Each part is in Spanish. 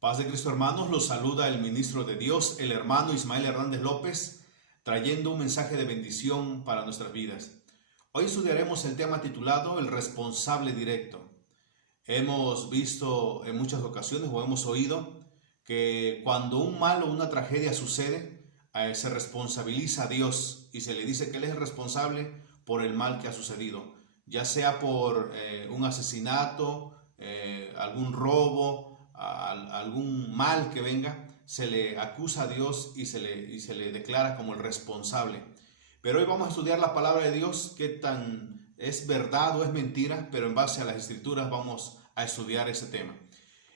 Paz de Cristo, hermanos, los saluda el ministro de Dios, el hermano Ismael Hernández López, trayendo un mensaje de bendición para nuestras vidas. Hoy estudiaremos el tema titulado El responsable directo. Hemos visto en muchas ocasiones o hemos oído que cuando un mal o una tragedia sucede, se responsabiliza a Dios y se le dice que Él es el responsable por el mal que ha sucedido, ya sea por un asesinato, algún robo, algún mal que venga, se le acusa a Dios y se le declara como el responsable. Pero hoy vamos a estudiar la palabra de Dios, qué tan es verdad o es mentira, pero en base a las escrituras vamos a estudiar ese tema.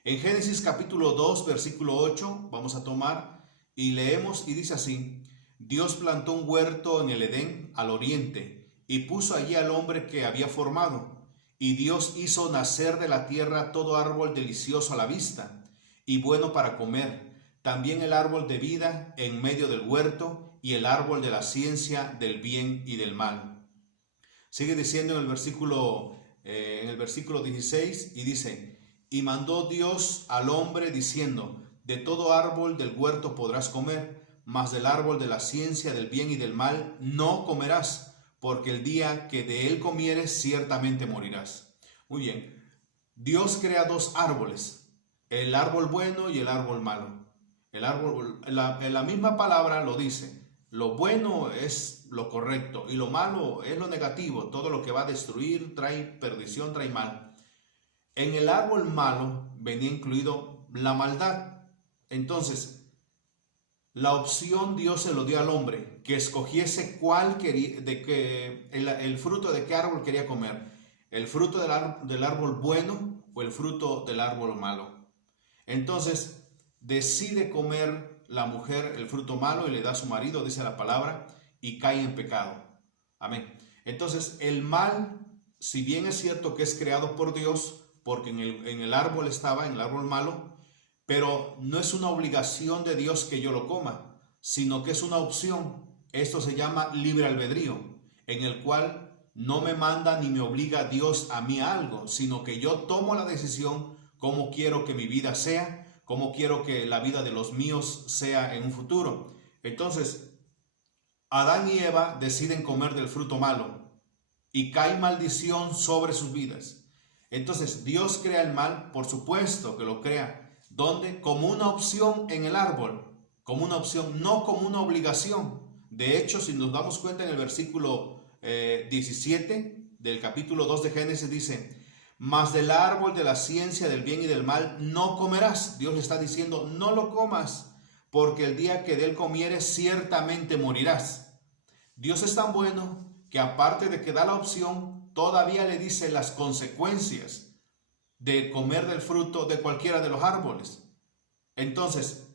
En Génesis capítulo 2, versículo 8, vamos a tomar y leemos y dice así: Dios plantó un huerto en el Edén al oriente y puso allí al hombre que había formado. Y Dios hizo nacer de la tierra todo árbol delicioso a la vista y bueno para comer, también el árbol de vida en medio del huerto y el árbol de la ciencia del bien y del mal. Sigue diciendo en el versículo 16 y dice: Y mandó Dios al hombre diciendo: De todo árbol del huerto podrás comer, mas del árbol de la ciencia del bien y del mal no comerás, porque el día que de él comieres ciertamente morirás. Muy bien, Dios crea dos árboles, el árbol bueno y el árbol malo. La misma palabra lo dice: lo bueno es lo correcto y lo malo es lo negativo, todo lo que va a destruir, trae perdición, trae mal. En el árbol malo venía incluido la maldad. Entonces, la opción Dios se lo dio al hombre, que escogiese el fruto de qué árbol quería comer, el fruto del árbol bueno o el fruto del árbol malo. Entonces decide comer la mujer el fruto malo y le da a su marido, dice la palabra, y cae en pecado. Amén. Entonces el mal, si bien es cierto que es creado por Dios, porque en el árbol estaba, en el árbol malo, pero no es una obligación de Dios que yo lo coma, sino que es una opción. Esto se llama libre albedrío, en el cual no me manda ni me obliga Dios a mí a algo, sino que yo tomo la decisión cómo quiero que mi vida sea, cómo quiero que la vida de los míos sea en un futuro. Entonces, Adán y Eva deciden comer del fruto malo y cae maldición sobre sus vidas. Entonces, Dios crea el mal, por supuesto que lo crea. ¿Dónde? Como una opción en el árbol, como una opción, no como una obligación. De hecho, si nos damos cuenta en el versículo 17 del capítulo 2 de Génesis dice: Mas del árbol de la ciencia del bien y del mal no comerás. Dios le está diciendo: no lo comas, porque el día que de él comieres ciertamente morirás. Dios es tan bueno que aparte de que da la opción, todavía le dice las consecuencias de comer del fruto de cualquiera de los árboles. Entonces,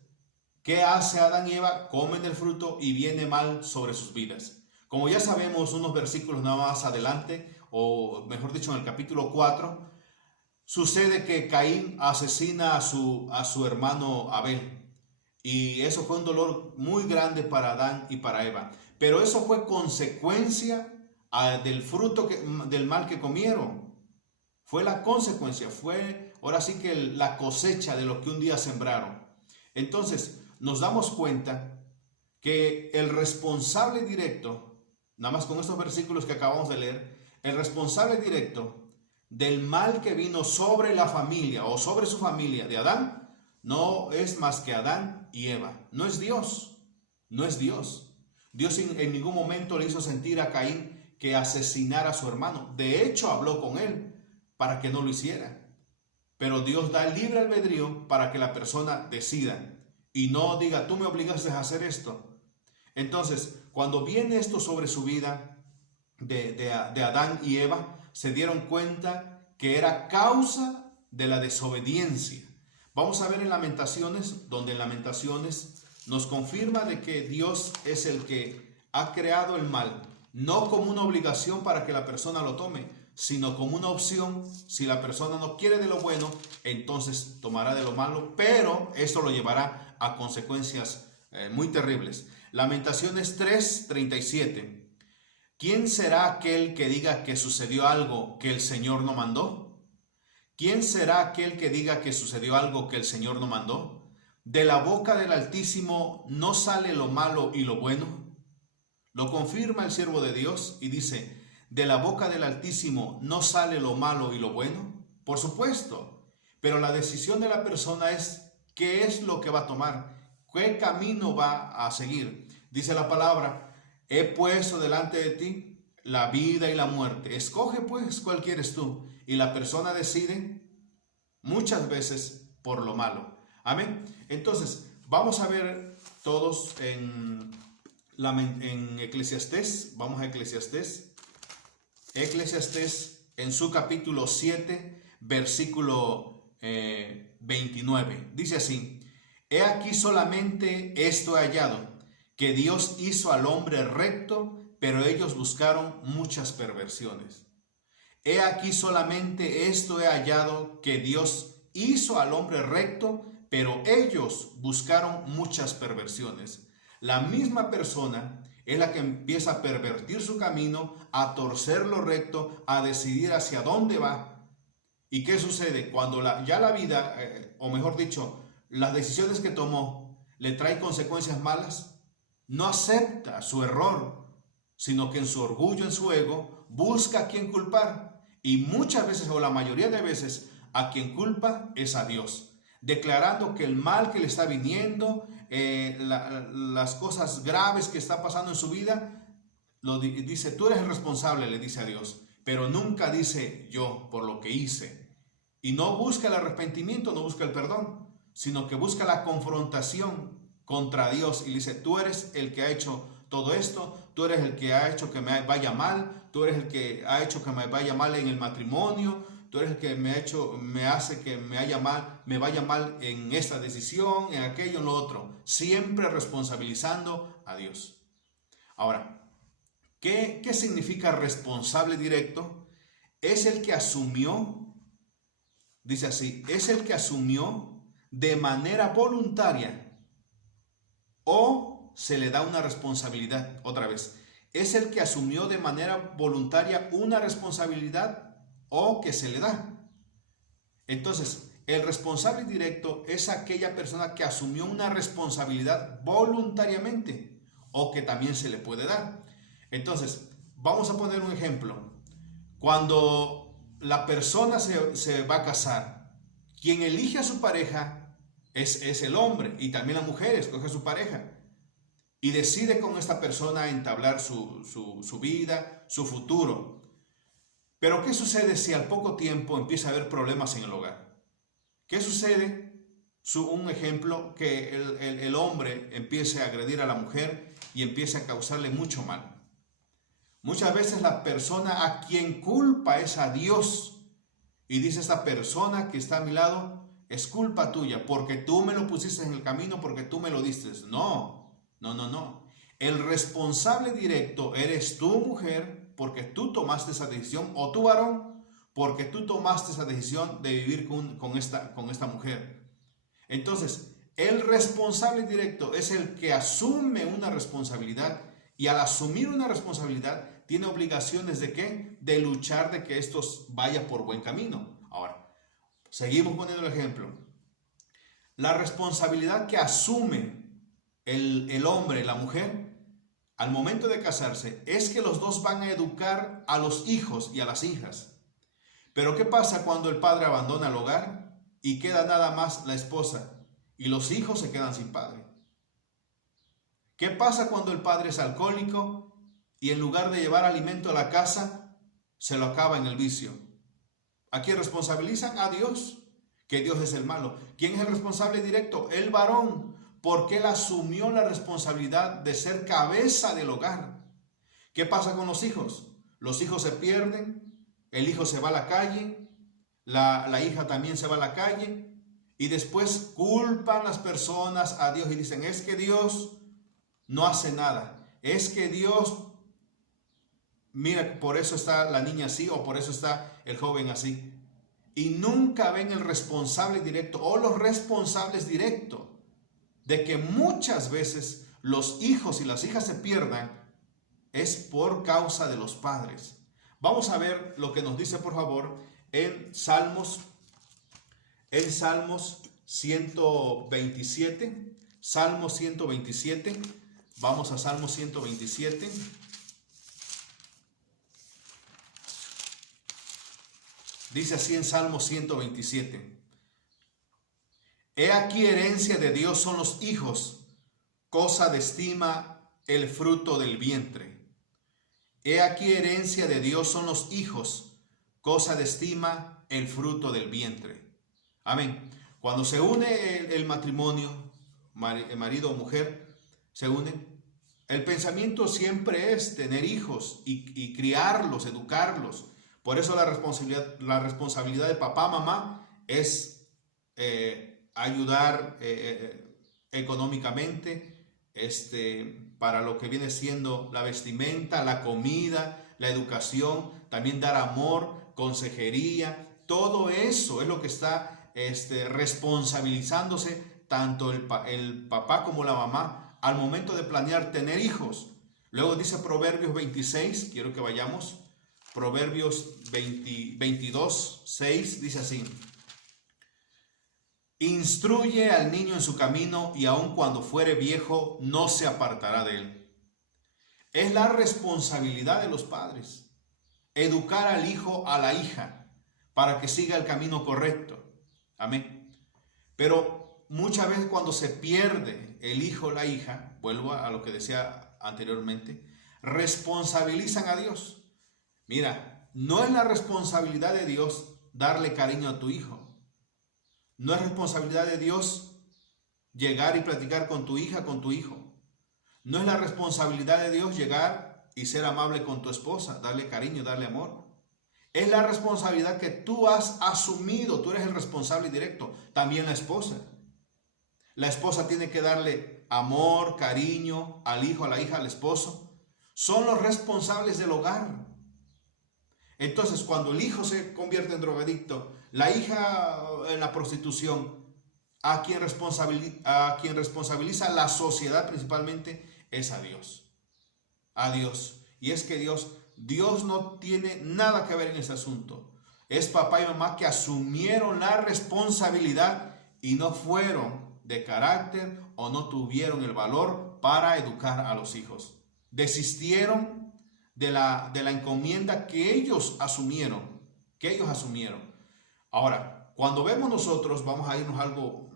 ¿qué hace Adán y Eva? Comen del fruto y viene mal sobre sus vidas. Como ya sabemos, unos versículos nada más adelante, o mejor dicho en el capítulo 4, sucede que Caín asesina a su hermano Abel. Y eso fue un dolor muy grande para Adán y para Eva. Pero eso fue consecuencia del fruto del mal que comieron. Fue la consecuencia, fue ahora sí que la cosecha de lo que un día sembraron. Entonces nos damos cuenta que el responsable directo, nada más con estos versículos que acabamos de leer, el responsable directo del mal que vino sobre la familia o sobre su familia de Adán, no es más que Adán y Eva. No es Dios, no es Dios. Dios en ningún momento le hizo sentir a Caín que asesinara a su hermano. De hecho, habló con él para que no lo hiciera. Pero Dios da el libre albedrío para que la persona decida y no diga: tú me obligaste a hacer esto. Entonces, cuando viene esto sobre su vida de Adán y Eva, se dieron cuenta que era causa de la desobediencia. Vamos a ver en Lamentaciones, donde en Lamentaciones nos confirma de que Dios es el que ha creado el mal, no como una obligación para que la persona lo tome, sino como una opción. Si la persona no quiere de lo bueno, entonces tomará de lo malo, pero esto lo llevará a consecuencias muy terribles. Lamentaciones 3:37. ¿Quién será aquel que diga que sucedió algo que el Señor no mandó? ¿Quién será aquel que diga que sucedió algo que el Señor no mandó? ¿De la boca del Altísimo no sale lo malo y lo bueno? Lo confirma el siervo de Dios y dice, ¿de la boca del Altísimo no sale lo malo y lo bueno? Por supuesto, pero la decisión de la persona es qué es lo que va a tomar, qué camino va a seguir. Dice la palabra, he puesto delante de ti la vida y la muerte. Escoge pues cuál quieres tú. Y la persona decide muchas veces por lo malo. Amén. Entonces, vamos a ver todos en Eclesiastés. Vamos a Eclesiastés. Eclesiastés en su capítulo 7, versículo 29. Dice así, he aquí solamente esto he hallado, que Dios hizo al hombre recto, pero ellos buscaron muchas perversiones. He aquí solamente esto he hallado, que Dios hizo al hombre recto, pero ellos buscaron muchas perversiones. La misma persona es la que empieza a pervertir su camino, a torcer lo recto, a decidir hacia dónde va. ¿Y qué sucede? Cuando ya la vida, o mejor dicho, las decisiones que tomó le traen consecuencias malas, no acepta su error, sino que en su orgullo, en su ego, busca a quien culpar. Y muchas veces, o la mayoría de veces, a quien culpa es a Dios, declarando que el mal que le está viniendo, las cosas graves que está pasando en su vida, dice, tú eres el responsable, le dice a Dios, pero nunca dice yo por lo que hice. Y no busca el arrepentimiento, no busca el perdón, sino que busca la confrontación contra Dios y le dice, tú eres el que ha hecho todo esto, tú eres el que ha hecho que me vaya mal, tú eres el que ha hecho que me vaya mal en el matrimonio, tú eres el que me hace que me vaya mal en esta decisión, en aquello, en lo otro, siempre responsabilizando a Dios. Ahora, ¿qué significa responsable directo? Es el que asumió, dice así, es el que asumió de manera voluntaria o se le da una responsabilidad. Otra vez, es el que asumió de manera voluntaria una responsabilidad o que se le da. Entonces, el responsable directo es aquella persona que asumió una responsabilidad voluntariamente o que también se le puede dar. Entonces, vamos a poner un ejemplo. Cuando la persona se va a casar, quien elige a su pareja es el hombre, y también la mujer escoge a su pareja y decide con esta persona entablar su vida, su futuro. Pero ¿qué sucede si al poco tiempo empieza a haber problemas en el hogar? ¿Qué sucede? Un ejemplo, que el hombre empiece a agredir a la mujer y empiece a causarle mucho mal. Muchas veces la persona a quien culpa es a Dios. Y dice esta persona que está a mi lado, es culpa tuya, porque tú me lo pusiste en el camino, porque tú me lo diste. No. El responsable directo eres tú, mujer, porque tú tomaste esa decisión, o tú, varón, porque tú tomaste esa decisión de vivir con esta mujer. Entonces, el responsable directo es el que asume una responsabilidad, y al asumir una responsabilidad tiene obligaciones ¿de qué? De luchar de que esto vaya por buen camino. Ahora, seguimos poniendo el ejemplo. La responsabilidad que asume el hombre y la mujer al momento de casarse es que los dos van a educar a los hijos y a las hijas. Pero ¿qué pasa cuando el padre abandona el hogar y queda nada más la esposa y los hijos se quedan sin padre? ¿Qué pasa cuando el padre es alcohólico y en lugar de llevar alimento a la casa se lo acaba en el vicio? ¿A quién responsabilizan? A Dios, que Dios es el malo. ¿Quién es el responsable directo? El varón, porque él asumió la responsabilidad de ser cabeza del hogar. ¿Qué pasa con los hijos? Los hijos se pierden, el hijo se va a la calle, la hija también se va a la calle, y después culpan las personas a Dios y dicen, es que Dios no hace nada, es que Dios, mira, por eso está la niña así, o por eso está el joven así. Y nunca ven el responsable directo o los responsables directos de que muchas veces los hijos y las hijas se pierdan es por causa de los padres. Vamos a ver lo que nos dice, por favor, en Salmos en Salmos 127. Salmos 127. Vamos a Salmos 127. Dice así en Salmos 127. He aquí herencia de Dios son los hijos, cosa de estima el fruto del vientre. He aquí herencia de Dios son los hijos, cosa de estima el fruto del vientre. Amén. Cuando se une el matrimonio, marido o mujer, se unen, el pensamiento siempre es tener hijos y criarlos, educarlos. Por eso la responsabilidad de papá, mamá es ayudar económicamente, para lo que viene siendo la vestimenta, la comida, la educación, también dar amor, consejería. Todo eso es lo que está responsabilizándose tanto el papá como la mamá al momento de planear tener hijos. Luego dice Proverbios 26, quiero que vayamos. Proverbios 22, 6 dice así: instruye al niño en su camino y aun cuando fuere viejo no se apartará de él. Es la responsabilidad de los padres educar al hijo, a la hija, para que siga el camino correcto. Amén. Pero muchas veces cuando se pierde el hijo o la hija, vuelvo a lo que decía anteriormente, responsabilizan a Dios. Mira, no es la responsabilidad de Dios darle cariño a tu hijo. No es responsabilidad de Dios llegar y platicar con tu hija, con tu hijo. No es la responsabilidad de Dios llegar y ser amable con tu esposa, darle cariño, darle amor. Es la responsabilidad que tú has asumido, tú eres el responsable directo. También la esposa. La esposa tiene que darle amor, cariño al hijo, a la hija, al esposo. Son los responsables del hogar. Entonces, cuando el hijo se convierte en drogadicto, la hija en la prostitución, a quien responsabiliza la sociedad principalmente es a Dios. A Dios. Y es que Dios no tiene nada que ver en ese asunto. Es papá y mamá que asumieron la responsabilidad y no fueron de carácter o no tuvieron el valor para educar a los hijos. Desistieron de la encomienda que ellos asumieron. Ahora, cuando vemos nosotros, vamos a irnos a algo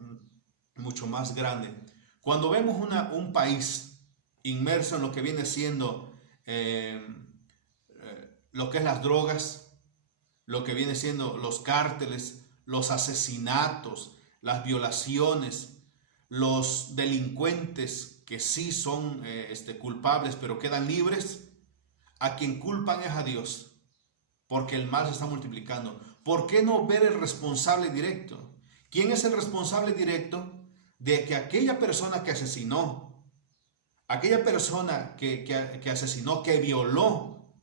mucho más grande. Cuando vemos un país inmerso en lo que viene siendo lo que es las drogas, lo que viene siendo los cárteles, los asesinatos, las violaciones, los delincuentes que sí son culpables pero quedan libres, a quien culpan es a Dios, porque el mal se está multiplicando. ¿Por qué no ver el responsable directo? ¿Quién es el responsable directo de que aquella persona que asesinó, aquella persona que asesinó, que violó,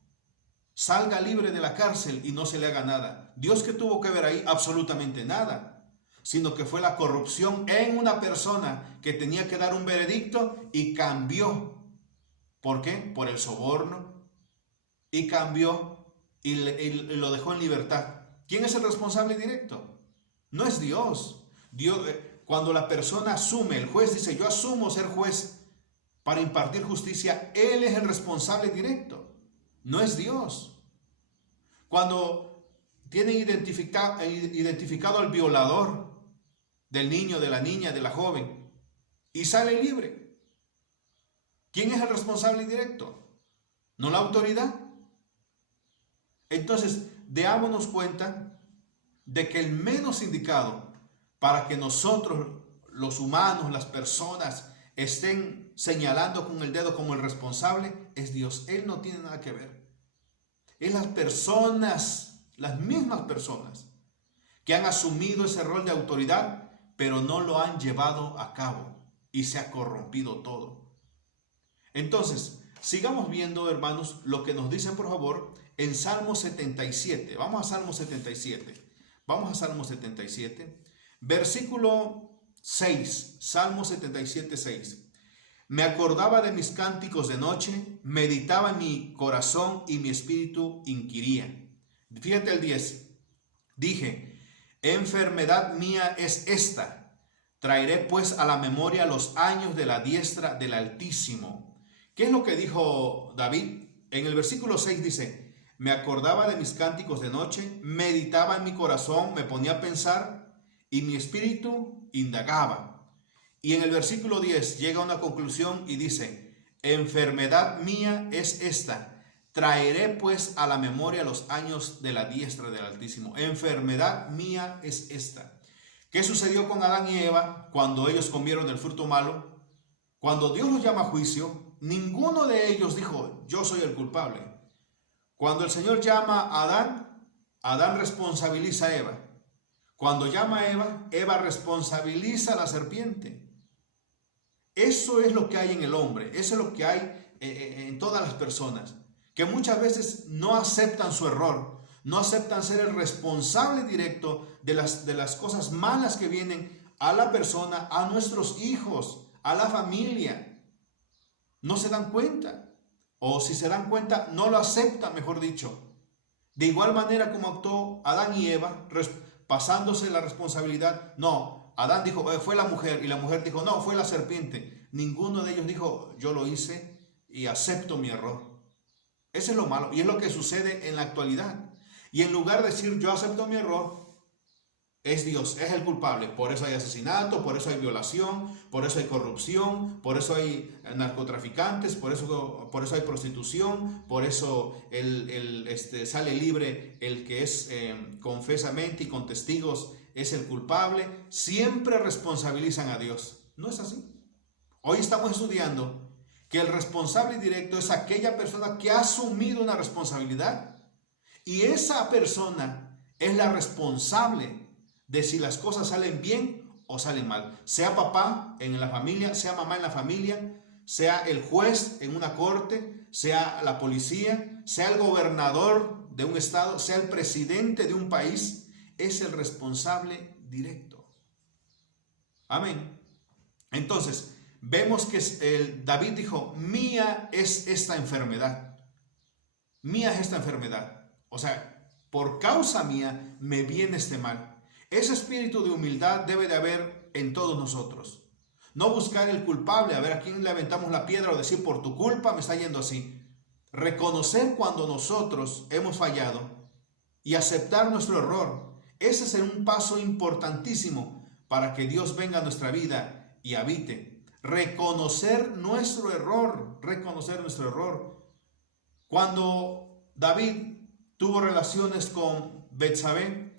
salga libre de la cárcel y no se le haga nada? ¿Dios qué tuvo que ver ahí? Absolutamente nada, sino que fue la corrupción en una persona que tenía que dar un veredicto y cambió. ¿Por qué? Por el soborno. Y cambió y lo dejó en libertad. ¿Quién es el responsable directo? No es Dios. Cuando la persona asume, el juez dice: yo asumo ser juez para impartir justicia, él es el responsable directo, no es Dios. Cuando tienen identificado al violador del niño, de la niña, de la joven, y sale libre, ¿quién es el responsable directo? ¿No la autoridad? Entonces, démonos cuenta de que el menos indicado para que nosotros, los humanos, las personas, estén señalando con el dedo como el responsable es Dios. Él no tiene nada que ver. Es las personas, las mismas personas que han asumido ese rol de autoridad, pero no lo han llevado a cabo y se ha corrompido todo. Entonces, sigamos viendo, hermanos, lo que nos dice, por favor, en Salmo 77. Vamos a Salmo 77. Vamos a Salmo 77. Versículo 6. Salmo 77, 6. Me acordaba de mis cánticos de noche, meditaba en mi corazón y mi espíritu inquiría. Fíjate el 10. Dije: Enfermedad mía es esta. Traeré pues a la memoria los años de la diestra del Altísimo. ¿Qué es lo que dijo David? En el versículo 6 dice: me acordaba de mis cánticos de noche, meditaba en mi corazón, me ponía a pensar y mi espíritu indagaba. Y en el versículo 10 llega a una conclusión y dice: enfermedad mía es esta. Traeré pues a la memoria los años de la diestra del Altísimo. Enfermedad mía es esta. ¿Qué sucedió con Adán y Eva cuando ellos comieron del fruto malo? Cuando Dios los llama a juicio, ninguno de ellos dijo: yo soy el culpable. Cuando el Señor llama a Adán, Adán responsabiliza a Eva. Cuando llama a Eva, Eva responsabiliza a la serpiente. Eso es lo que hay en el hombre, eso es lo que hay en todas las personas, que muchas veces no aceptan su error, no aceptan ser el responsable directo de las cosas malas que vienen a la persona, a nuestros hijos, a la familia. No se dan cuenta, o si se dan cuenta, no lo aceptan, mejor dicho. De igual manera como actuó Adán y Eva, pasándose la responsabilidad. No, Adán dijo: fue la mujer, y la mujer dijo: no, fue la serpiente. Ninguno de ellos dijo: yo lo hice y acepto mi error. Eso es lo malo, y es lo que sucede en la actualidad. Y en lugar de decir: yo acepto mi error, es Dios, es el culpable. Por eso hay asesinato, por eso hay violación, por eso hay corrupción, por eso hay narcotraficantes, por eso hay prostitución, por eso sale libre el que es confesamente y con testigos es el culpable. Siempre responsabilizan a Dios. ¿No es así? Hoy estamos estudiando que el responsable directo es aquella persona que ha asumido una responsabilidad, y esa persona es la responsable de si las cosas salen bien o salen mal. Sea papá en la familia, sea mamá en la familia, sea el juez en una corte, sea la policía, sea el gobernador de un estado, sea el presidente de un país, es el responsable directo. Amén. Entonces, vemos que David dijo: mía es esta enfermedad. Mía es esta enfermedad. O sea, por causa mía me viene este mal. Ese espíritu de humildad debe de haber en todos nosotros. No buscar el culpable, a ver a quién le aventamos la piedra, o decir: por tu culpa me está yendo así. Reconocer cuando nosotros hemos fallado y aceptar nuestro error. Ese es un paso importantísimo para que Dios venga a nuestra vida y habite. Reconocer nuestro error, reconocer nuestro error. Cuando David tuvo relaciones con Betsabé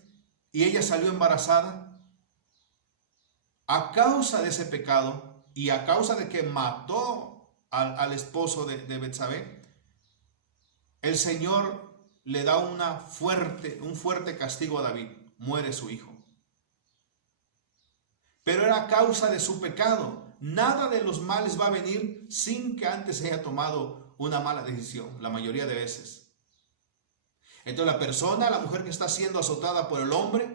y ella salió embarazada, a causa de ese pecado y a causa de que mató al esposo de Betsabé, el Señor le da un fuerte castigo a David. Muere su hijo. Pero era a causa de su pecado. Nada de los males va a venir sin que antes haya tomado una mala decisión, la mayoría de veces. Entonces la mujer que está siendo azotada por el hombre,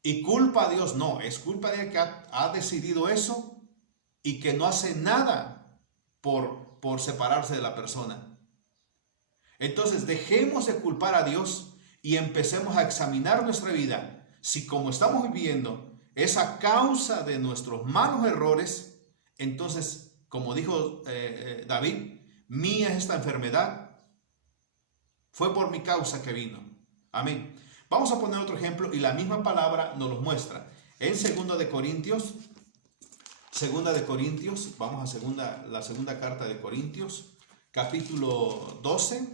y culpa a Dios, no, es culpa de ella que ha decidido eso y que no hace nada por separarse de la persona. Entonces dejemos de culpar a Dios y empecemos a examinar nuestra vida. Si como estamos viviendo es a causa de nuestros malos errores, entonces, como dijo David: mía es esta enfermedad, fue por mi causa que vino. Amén. Vamos a poner otro ejemplo y la misma palabra nos lo muestra. En 2 de Corintios, vamos a la segunda carta de Corintios, capítulo 12,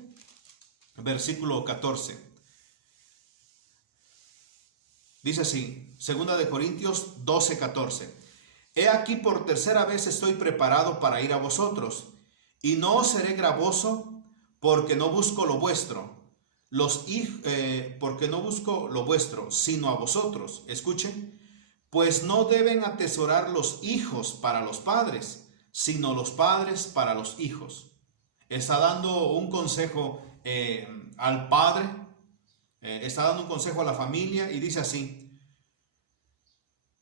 versículo 14. Dice así, 2 de Corintios 12, 14. He aquí, por tercera vez estoy preparado para ir a vosotros, y no os seré gravoso, porque no busco lo vuestro, sino a vosotros. Escuchen, pues no deben atesorar los hijos para los padres, sino los padres para los hijos. Está dando un consejo al padre, está dando un consejo a la familia y dice así: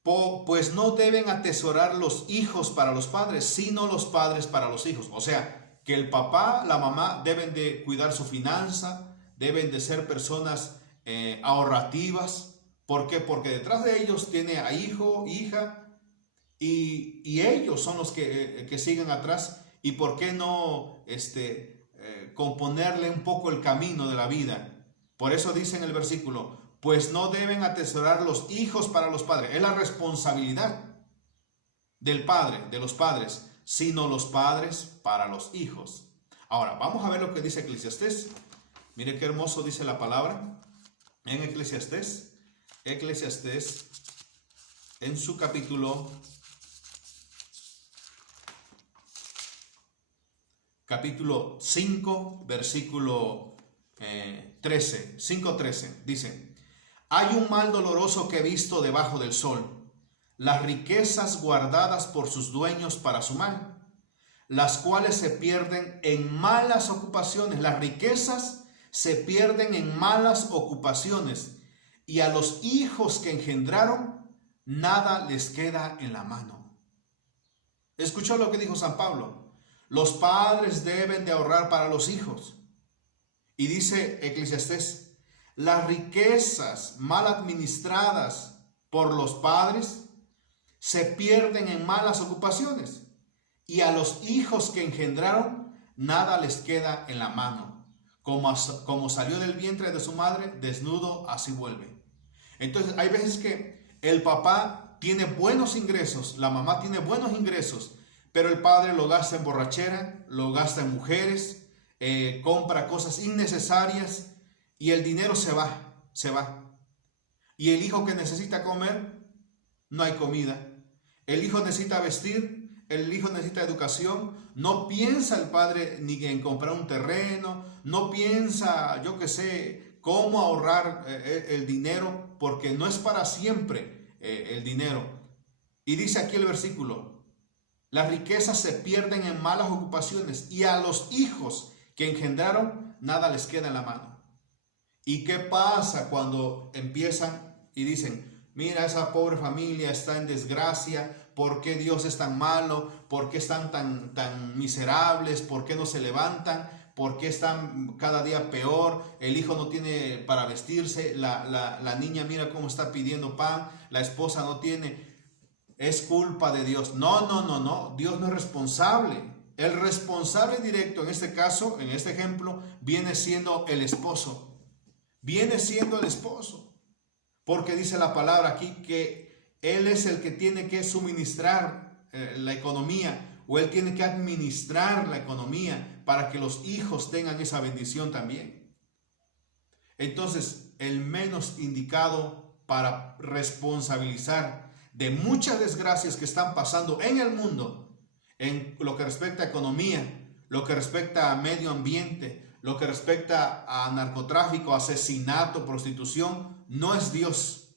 pues no deben atesorar los hijos para los padres, sino los padres para los hijos. O sea, que el papá, la mamá deben de cuidar su finanza, deben de ser personas ahorrativas, ¿Por qué? Porque detrás de ellos tiene a hijo, hija, y ellos son los que siguen atrás. ¿Y por qué no componerle un poco el camino de la vida? Por eso dice en el versículo, pues no deben atesorar los hijos para los padres. Es la responsabilidad del padre, de los padres, sino los padres para los hijos. Ahora, vamos a ver lo que dice Eclesiastés. Mire qué hermoso dice la palabra en Eclesiastés. Eclesiastés, en su capítulo 5, versículo 13, 5:13, dice: hay un mal doloroso que he visto debajo del sol, las riquezas guardadas por sus dueños para su mal, las cuales se pierden en malas ocupaciones. Las riquezas se pierden en malas ocupaciones, y a los hijos que engendraron, nada les queda en la mano. ¿Escuchó lo que dijo San Pablo? Los padres deben de ahorrar para los hijos. Y dice Eclesiastés, las riquezas mal administradas por los padres se pierden en malas ocupaciones, y a los hijos que engendraron, nada les queda en la mano. Como salió del vientre de su madre, desnudo así vuelve. Entonces hay veces que el papá tiene buenos ingresos, la mamá tiene buenos ingresos, pero el padre lo gasta en borrachera, lo gasta en mujeres, compra cosas innecesarias, y el dinero se va. Y el hijo que necesita comer, no hay comida. El hijo necesita vestir, el hijo necesita educación. No piensa el padre ni en comprar un terreno, no piensa, yo qué sé, cómo ahorrar el dinero, porque no es para siempre el dinero. Y dice aquí el versículo, las riquezas se pierden en malas ocupaciones, y a los hijos que engendraron, nada les queda en la mano. ¿Y qué pasa cuando empiezan y dicen, mira, esa pobre familia está en desgracia? ¿Por qué Dios es tan malo? ¿Por qué están tan miserables? ¿Por qué no se levantan? ¿Por qué están cada día peor? El hijo no tiene para vestirse, la niña mira cómo está pidiendo pan, la esposa no tiene. Es culpa de Dios. No, Dios no es responsable. El responsable directo en este caso, en este ejemplo, viene siendo el esposo. Viene siendo el esposo. Porque dice la palabra aquí que él es el que tiene que suministrar la economía, o él tiene que administrar la economía para que los hijos tengan esa bendición también. Entonces, el menos indicado para responsabilizar de muchas desgracias que están pasando en el mundo, en lo que respecta a economía, lo que respecta a medio ambiente, lo que respecta a narcotráfico, asesinato, prostitución, no es Dios,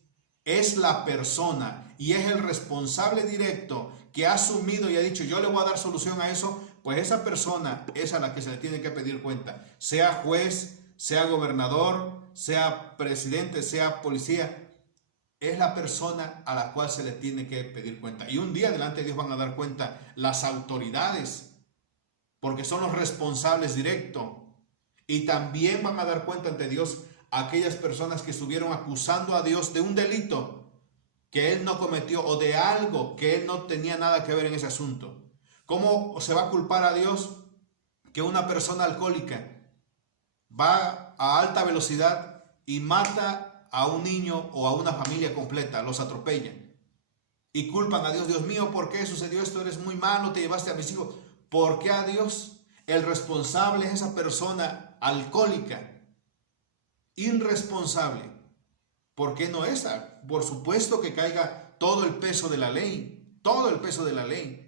es la persona, y es el responsable directo que ha asumido y ha dicho, yo le voy a dar solución a eso. Pues esa persona es a la que se le tiene que pedir cuenta, sea juez, sea gobernador, sea presidente, sea policía. Es la persona a la cual se le tiene que pedir cuenta. Y un día delante de Dios van a dar cuenta las autoridades, porque son los responsables directos. Y también van a dar cuenta ante Dios aquellas personas que estuvieron acusando a Dios de un delito que Él no cometió, o de algo que Él no tenía nada que ver en ese asunto. ¿Cómo se va a culpar a Dios que una persona alcohólica va a alta velocidad y mata a un niño o a una familia completa, los atropella? Y culpan a Dios, Dios mío, ¿por qué sucedió esto? Eres muy malo, te llevaste a mis hijos. ¿Por qué a Dios? El responsable es esa persona alcohólica, irresponsable. ¿Por qué no esa? Por supuesto que caiga todo el peso de la ley, todo el peso de la ley.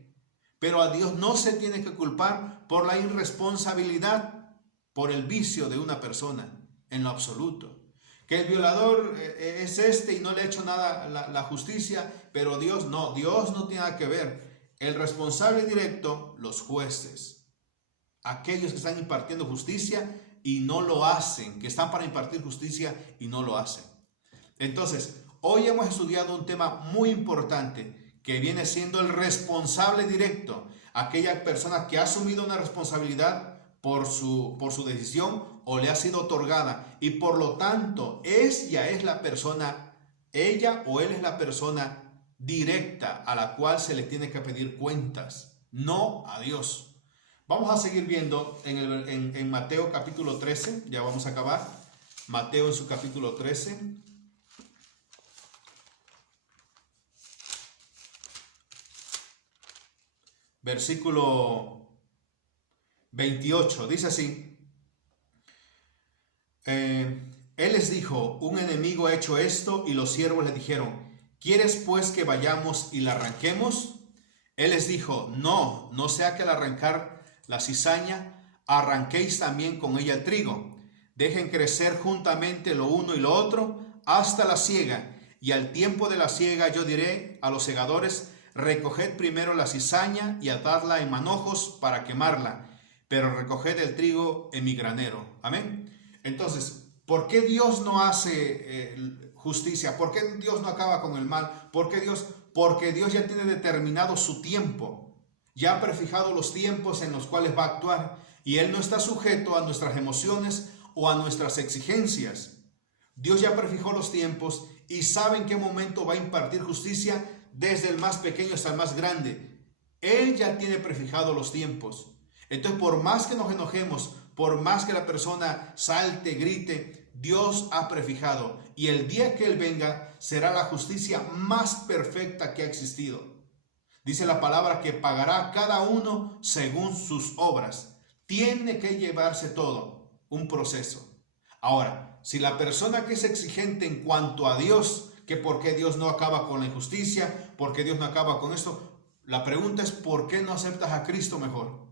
Pero a Dios no se tiene que culpar por la irresponsabilidad, por el vicio de una persona, en lo absoluto. Que el violador es y no le ha hecho nada la justicia, pero Dios no tiene nada que ver. El responsable directo, los jueces, aquellos que están impartiendo justicia y no lo hacen, que están para impartir justicia y no lo hacen. Entonces, hoy hemos estudiado un tema muy importante, que viene siendo el responsable directo, aquella persona que ha asumido una responsabilidad por su decisión o le ha sido otorgada, y por lo tanto es la persona ella o él es la persona directa a la cual se le tiene que pedir cuentas, no a Dios. Vamos a seguir viendo en Mateo capítulo 13, ya vamos a acabar. Mateo en su capítulo 13. Versículo 28, dice así. Él les dijo, un enemigo ha hecho esto, y los siervos le dijeron, ¿quieres pues que vayamos y la arranquemos? Él les dijo, no sea que al arrancar la cizaña, arranquéis también con ella el trigo. Dejen crecer juntamente lo uno y lo otro hasta la siega, y al tiempo de la siega yo diré a los segadores, recoged primero la cizaña y atadla en manojos para quemarla, pero recoged el trigo en mi granero. Amén. Entonces, ¿por qué Dios no hace justicia? ¿Por qué Dios no acaba con el mal? ¿Por qué Dios? Porque Dios ya tiene determinado su tiempo, ya ha prefijado los tiempos en los cuales va a actuar, y Él no está sujeto a nuestras emociones o a nuestras exigencias. Dios ya prefijó los tiempos y sabe en qué momento va a impartir justicia, desde el más pequeño hasta el más grande. Él ya tiene prefijado los tiempos. Entonces, por más que nos enojemos, por más que la persona salte, grite, Dios ha prefijado. Y el día que Él venga, será la justicia más perfecta que ha existido. Dice la palabra que pagará cada uno según sus obras. Tiene que llevarse todo, un proceso. Ahora, si la persona que es exigente en cuanto a Dios, que por qué Dios no acaba con la injusticia, por qué Dios no acaba con esto, la pregunta es ¿por qué no aceptas a Cristo mejor?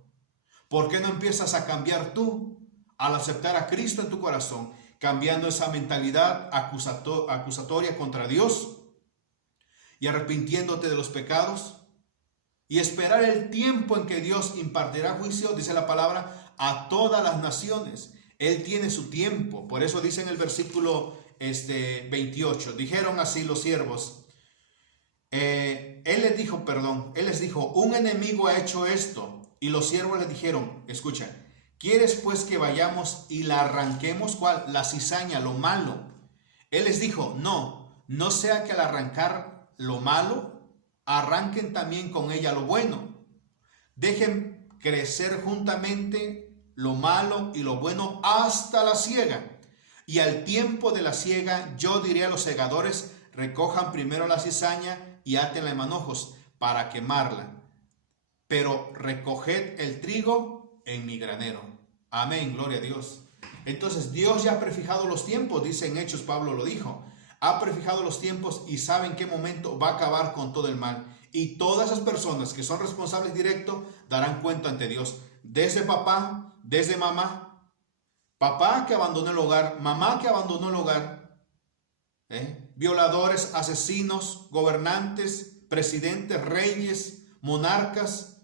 ¿Por qué no empiezas a cambiar tú al aceptar a Cristo en tu corazón, cambiando esa mentalidad acusatoria contra Dios y arrepintiéndote de los pecados y esperar el tiempo en que Dios impartirá juicio, dice la palabra, a todas las naciones? Él tiene su tiempo. Por eso dice en el versículo 28, dijeron así los siervos, él les dijo, un enemigo ha hecho esto, y los siervos le dijeron, escucha, ¿quieres pues que vayamos y la arranquemos? ¿Cuál? La cizaña, lo malo. Él les dijo, no sea que al arrancar lo malo, arranquen también con ella lo bueno. Dejen crecer juntamente lo malo y lo bueno hasta la siega. Y al tiempo de la siega yo diré a los segadores, recojan primero la cizaña y átenla en manojos para quemarla. Pero recoged el trigo en mi granero. Amén, gloria a Dios. Entonces Dios ya ha prefijado los tiempos, dice en Hechos, Pablo lo dijo. Ha prefijado los tiempos y sabe en qué momento va a acabar con todo el mal. Y todas esas personas que son responsables directos darán cuenta ante Dios. Desde papá, desde mamá. Papá que abandonó el hogar, mamá que abandonó el hogar. Violadores, asesinos, gobernantes, presidentes, reyes, monarcas.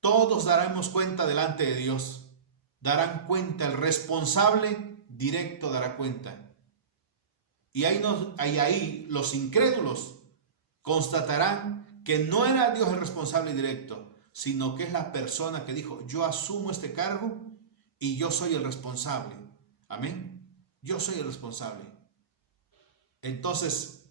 Todos daremos cuenta delante de Dios. Darán cuenta, el responsable directo dará cuenta. Y ahí los incrédulos constatarán que no era Dios el responsable directo, sino que es la persona que dijo, yo asumo este cargo y yo soy el responsable. Amén. Yo soy el responsable. Entonces,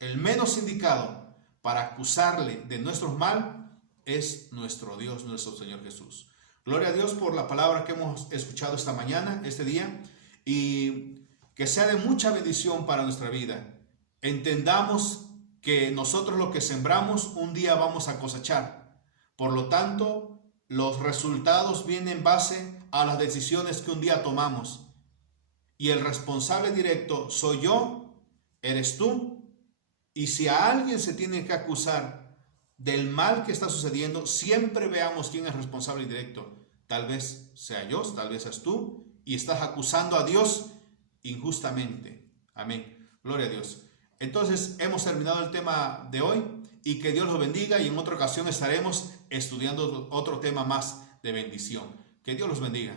el menos indicado para acusarle de nuestros mal es nuestro Dios, nuestro Señor Jesús. Gloria a Dios por la palabra que hemos escuchado esta mañana, este día, y que sea de mucha bendición para nuestra vida. Entendamos que nosotros lo que sembramos un día vamos a cosechar. Por lo tanto, los resultados vienen en base a las decisiones que un día tomamos. Y el responsable directo soy yo, eres tú. Y si a alguien se tiene que acusar del mal que está sucediendo, siempre veamos quién es responsable directo. Tal vez sea yo, tal vez seas tú, y estás acusando a Dios injustamente. Amén. Gloria a Dios. Entonces, hemos terminado el tema de hoy y que Dios los bendiga, y en otra ocasión estaremos estudiando otro tema más de bendición. Que Dios los bendiga.